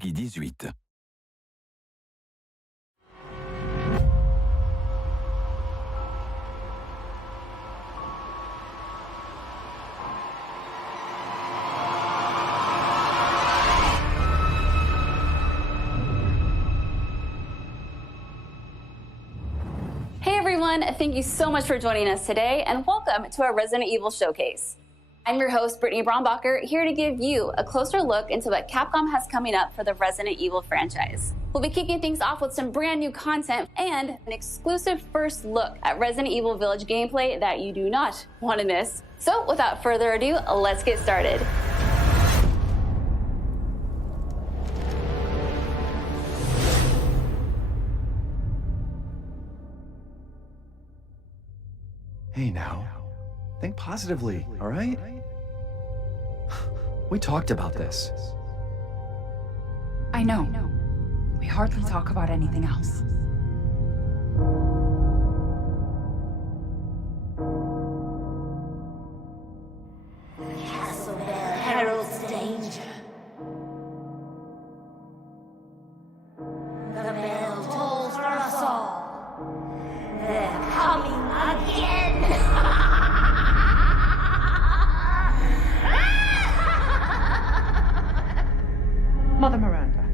Peggy 18. Hey everyone, thank you so much for joining us today and welcome to our Resident Evil Showcase. I'm your host, Brittany Brombacher, here to give you a closer look into what Capcom has coming up for the Resident Evil franchise. We'll be kicking things off with some brand new content and an exclusive first look at Resident Evil Village gameplay that you do not want to miss. So without further ado, let's get started. Hey now, think positively, all right? We talked about this. I know. We hardly talk about anything else. The castle bell heralds danger. The bell tolls for us all. They're coming again! Mother Miranda,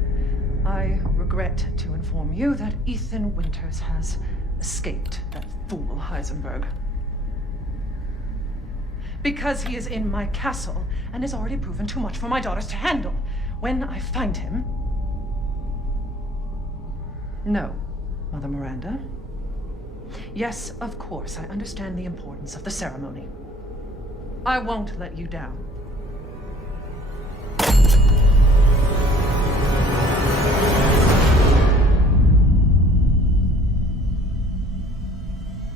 I regret to inform you that Ethan Winters has escaped that fool Heisenberg. Because he is in my castle and has already proven too much for my daughters to handle. When I find him... No, Mother Miranda. Yes, of course, I understand the importance of the ceremony. I won't let you down.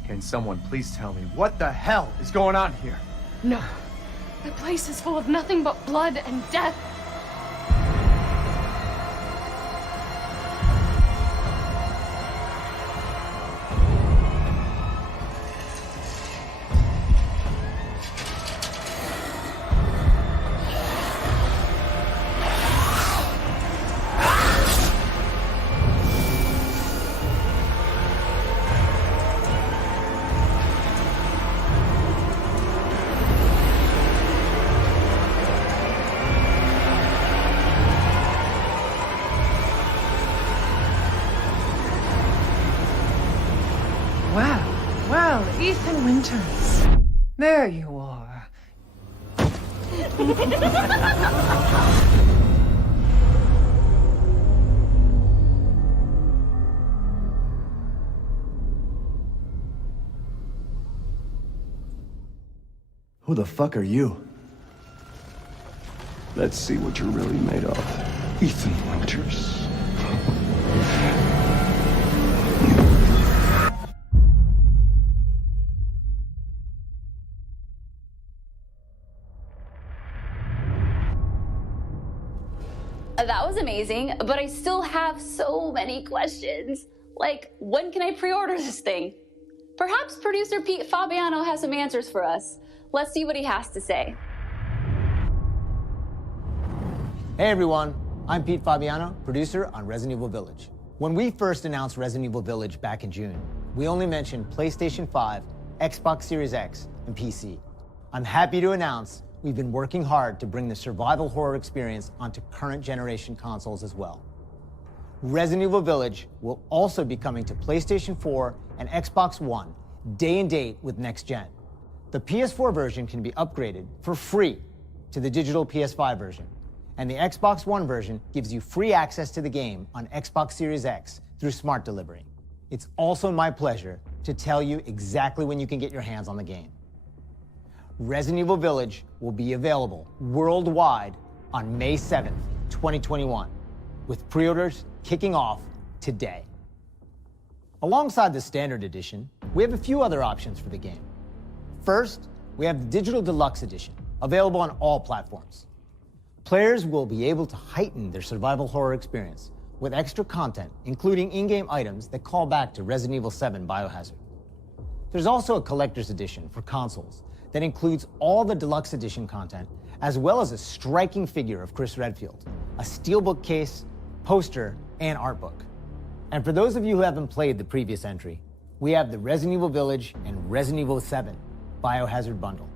Can someone please tell me what the hell is going on here? No. The place is full of nothing but blood and death. Well, Ethan Winters. There you are. Who the fuck are you? Let's see what you're really made of, Ethan Winters. That was amazing, but I still have so many questions. Like, when can I pre-order this thing? Perhaps producer Pete Fabiano has some answers for us. Let's see what he has to say. Hey everyone, I'm Pete Fabiano, producer on Resident Evil Village. When we first announced Resident Evil Village back in June, we only mentioned PlayStation 5, Xbox Series X, and PC. I'm happy to announce we've been working hard to bring the survival horror experience onto current generation consoles as well. Resident Evil Village will also be coming to PlayStation 4 and Xbox One day and date with next gen. The PS4 version can be upgraded for free to the digital PS5 version, and the Xbox One version gives you free access to the game on Xbox Series X through Smart Delivery. It's also my pleasure to tell you exactly when you can get your hands on the game. Resident Evil Village will be available worldwide on May 7th, 2021, with pre-orders kicking off today. Alongside the Standard Edition, we have a few other options for the game. First, we have the Digital Deluxe Edition, available on all platforms. Players will be able to heighten their survival horror experience with extra content, including in-game items that call back to Resident Evil 7 Biohazard. There's also a collector's edition for consoles that includes all the Deluxe Edition content, as well as a striking figure of Chris Redfield, a steelbook case, poster, and art book. And for those of you who haven't played the previous entry, we have the Resident Evil Village and Resident Evil 7 Biohazard bundle.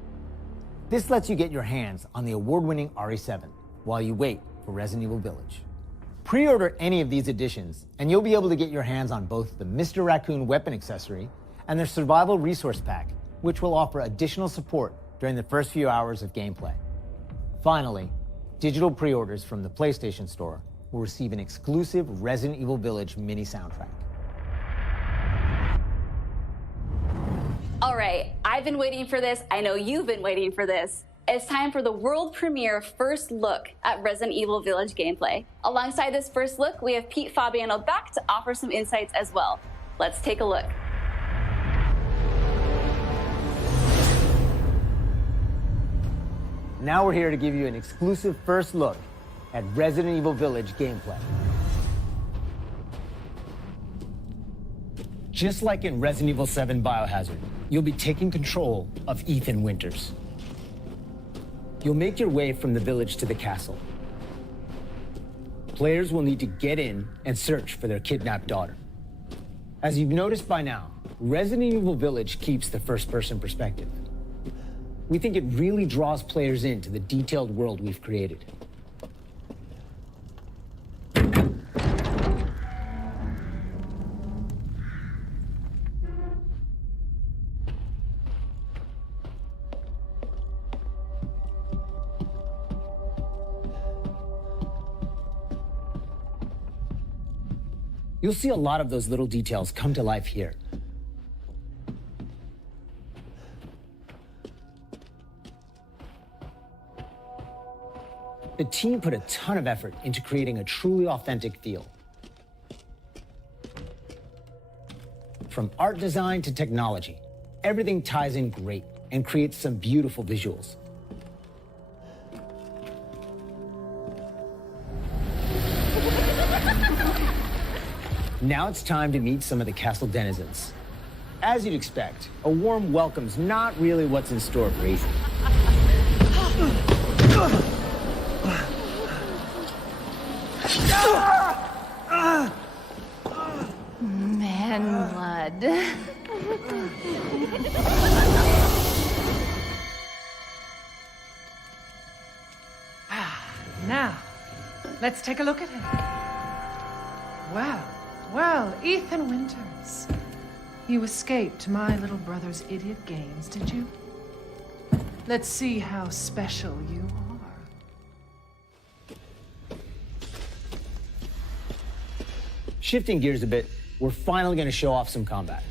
This lets you get your hands on the award-winning RE7 while you wait for Resident Evil Village. Pre-order any of these editions, and you'll be able to get your hands on both the Mr. Raccoon weapon accessory and their survival resource pack, which will offer additional support during the first few hours of gameplay. Finally, digital pre-orders from the PlayStation Store will receive an exclusive Resident Evil Village mini soundtrack. All right, I've been waiting for this. I know you've been waiting for this. It's time for the world premiere first look at Resident Evil Village gameplay. Alongside this first look, we have Pete Fabiano back to offer some insights as well. Let's take a look. Now we're here to give you an exclusive first look at Resident Evil Village gameplay. Just like in Resident Evil 7 Biohazard, you'll be taking control of Ethan Winters. You'll make your way from the village to the castle. Players will need to get in and search for their kidnapped daughter. As you've noticed by now, Resident Evil Village keeps the first-person perspective. We think it really draws players into the detailed world we've created. You'll see a lot of those little details come to life here. The team put a ton of effort into creating a truly authentic feel. From art design to technology, everything ties in great and creates some beautiful visuals. Now it's time to meet some of the castle denizens. As you'd expect, a warm welcome's not really what's in store for Ethan. Man blood. Now, let's take a look at him. Well, Ethan Winters. You escaped my little brother's idiot games, did you? Let's see how special you are. Shifting gears a bit, we're finally going to show off some combat.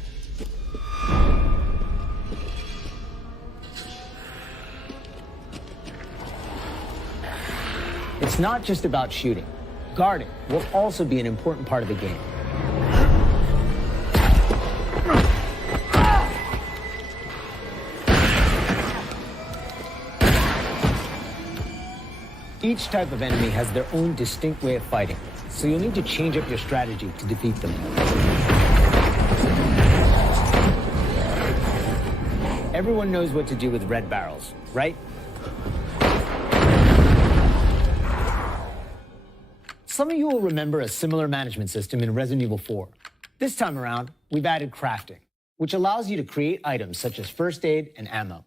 It's not just about shooting. Guarding will also be an important part of the game. Each type of enemy has their own distinct way of fighting, so you'll need to change up your strategy to defeat them. Everyone knows what to do with red barrels, right? Some of you will remember a similar management system in Resident Evil 4. This time around, we've added crafting, which allows you to create items such as first aid and ammo.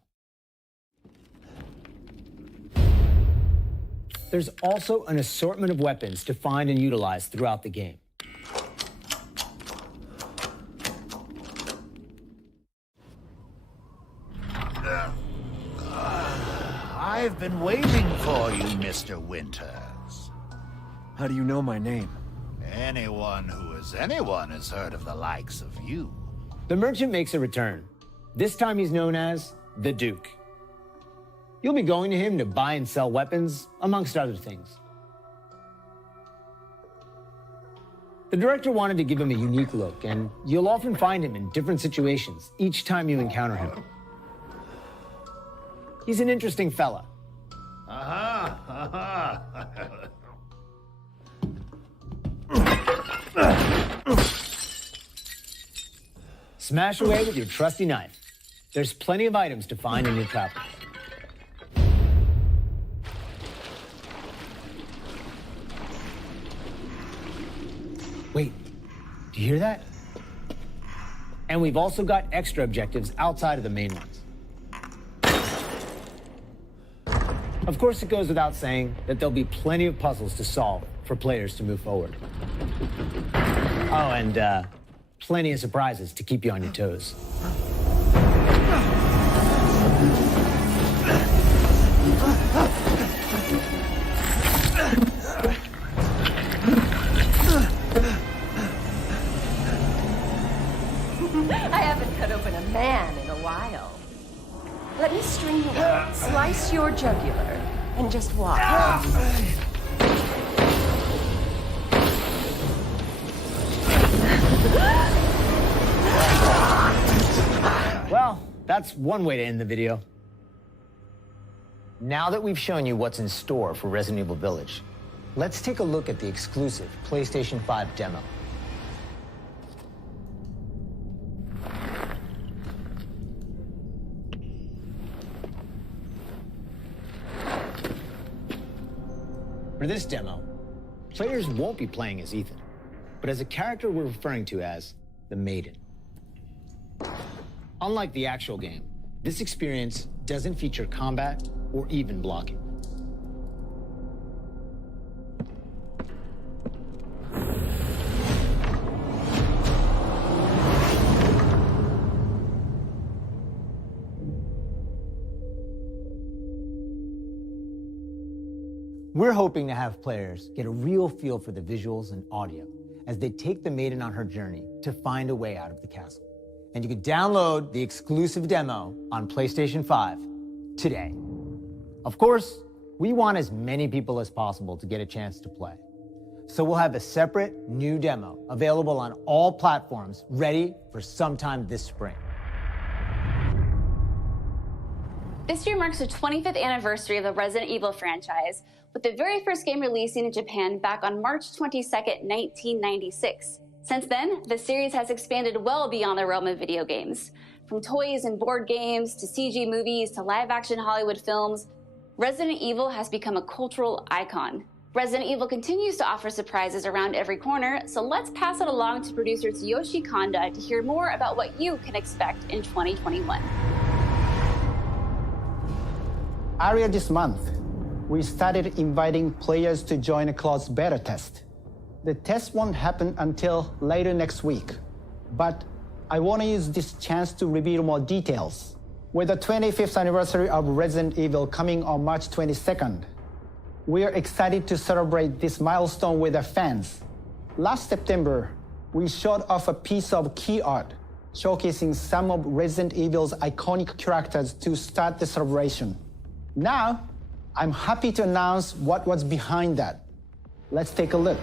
There's also an assortment of weapons to find and utilize throughout the game. I've been waiting for you, Mr. Winters. How do you know my name? Anyone who is anyone has heard of the likes of you. The merchant makes a return. This time he's known as the Duke. You'll be going to him to buy and sell weapons, amongst other things. The director wanted to give him a unique look, and you'll often find him in different situations each time you encounter him. He's an interesting fella. Smash away with your trusty knife. There's plenty of items to find in your travels. Wait, do you hear that? And we've also got extra objectives outside of the main ones. Of course, it goes without saying that there'll be plenty of puzzles to solve for players to move forward. Oh, and plenty of surprises to keep you on your toes. I haven't cut open a man in a while. Let me string you up, slice your jugular, and just watch. Well, that's one way to end the video. Now that we've shown you what's in store for Resident Evil Village, let's take a look at the exclusive PlayStation 5 demo. For this demo, players won't be playing as Ethan, but as a character we're referring to as the Maiden. Unlike the actual game, this experience doesn't feature combat or even blocking. We're hoping to have players get a real feel for the visuals and audio as they take the Maiden on her journey to find a way out of the castle. And you can download the exclusive demo on PlayStation 5 today. Of course, we want as many people as possible to get a chance to play. So we'll have a separate new demo available on all platforms, ready for sometime this spring. This year marks the 25th anniversary of the Resident Evil franchise, with the very first game releasing in Japan back on March 22nd, 1996. Since then, the series has expanded well beyond the realm of video games. From toys and board games, to CG movies, to live-action Hollywood films, Resident Evil has become a cultural icon. Resident Evil continues to offer surprises around every corner, so let's pass it along to producer Tsuyoshi Kanda to hear more about what you can expect in 2021. Earlier this month, we started inviting players to join a closed beta test. The test won't happen until later next week, but I want to use this chance to reveal more details. With the 25th anniversary of Resident Evil coming on March 22nd, we are excited to celebrate this milestone with our fans. Last September, we showed off a piece of key art showcasing some of Resident Evil's iconic characters to start the celebration. Now, I'm happy to announce what was behind that. Let's take a look.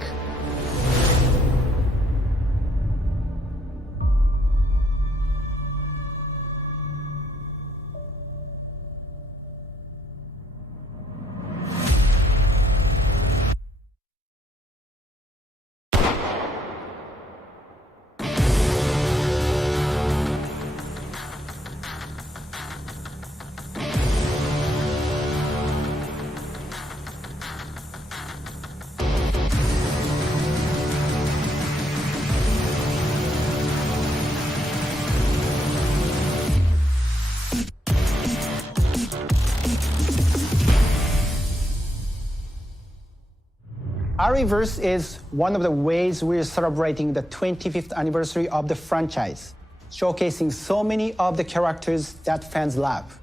Ariverse is one of the ways we're celebrating the 25th anniversary of the franchise, showcasing so many of the characters that fans love.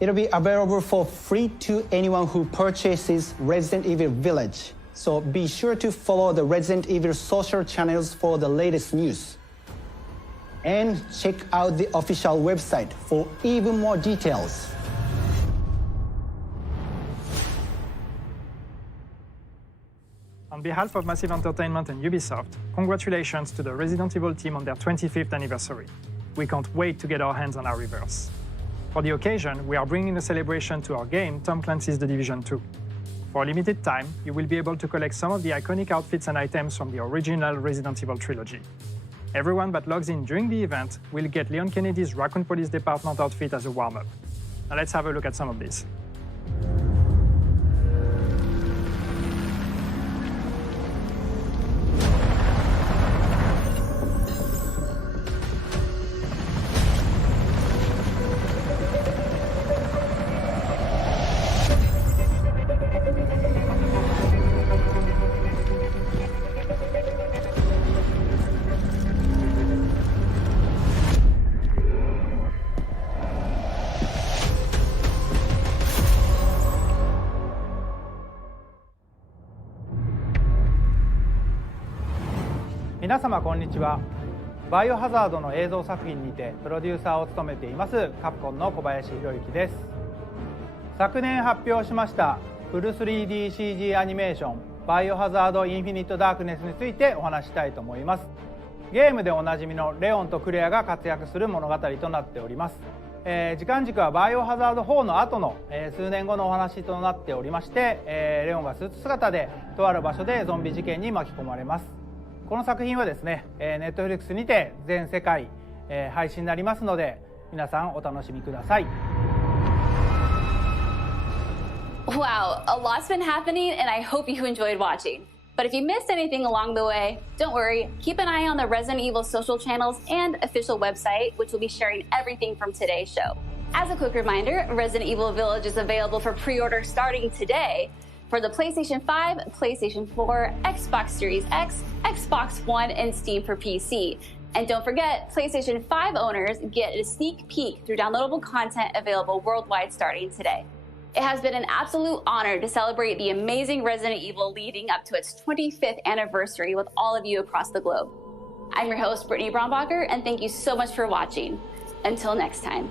It'll be available for free to anyone who purchases Resident Evil Village, so be sure to follow the Resident Evil social channels for the latest news. And check out the official website for even more details. On behalf of Massive Entertainment and Ubisoft, congratulations to the Resident Evil team on their 25th anniversary. We can't wait to get our hands on our Ariverse. For the occasion, we are bringing a celebration to our game, Tom Clancy's The Division 2. For a limited time, you will be able to collect some of the iconic outfits and items from the original Resident Evil trilogy. Everyone that logs in during the event will get Leon Kennedy's Raccoon Police Department outfit as a warm-up. Now let's have a look at some of these. 皆様こんにちは。バイオハザードの映像作品にてプロデューサーを務めていますカプコンの小林博之です。昨年発表しましたフル 3DCG アニメーションバイオハザードインフィニットダークネスについてお話ししたいと思います。ゲームでおなじみのレオンとクレアが活躍する物語となっております。時間軸はバイオハザード4の後の、数年後のお話となっておりまして、レオンがスーツ姿でとある場所でゾンビ事件に巻き込まれます。この作品はですね、Netflix にて全世界、配信になりますので皆さんお楽しみください。Wow, a lot's been happening, and I hope you enjoyed watching. But if you missed anything along the way, don't worry. Keep an eye on the Resident Evil social channels and official website, which will be sharing everything from today's show. As a quick reminder, Resident Evil Village is available for pre-order starting today for the PlayStation 5, PlayStation 4, Xbox Series X, Xbox One, and Steam for PC. And don't forget, PlayStation 5 owners get a sneak peek through downloadable content available worldwide starting today. It has been an absolute honor to celebrate the amazing Resident Evil leading up to its 25th anniversary with all of you across the globe. I'm your host, Brittany Brombacher, and thank you so much for watching. Until next time.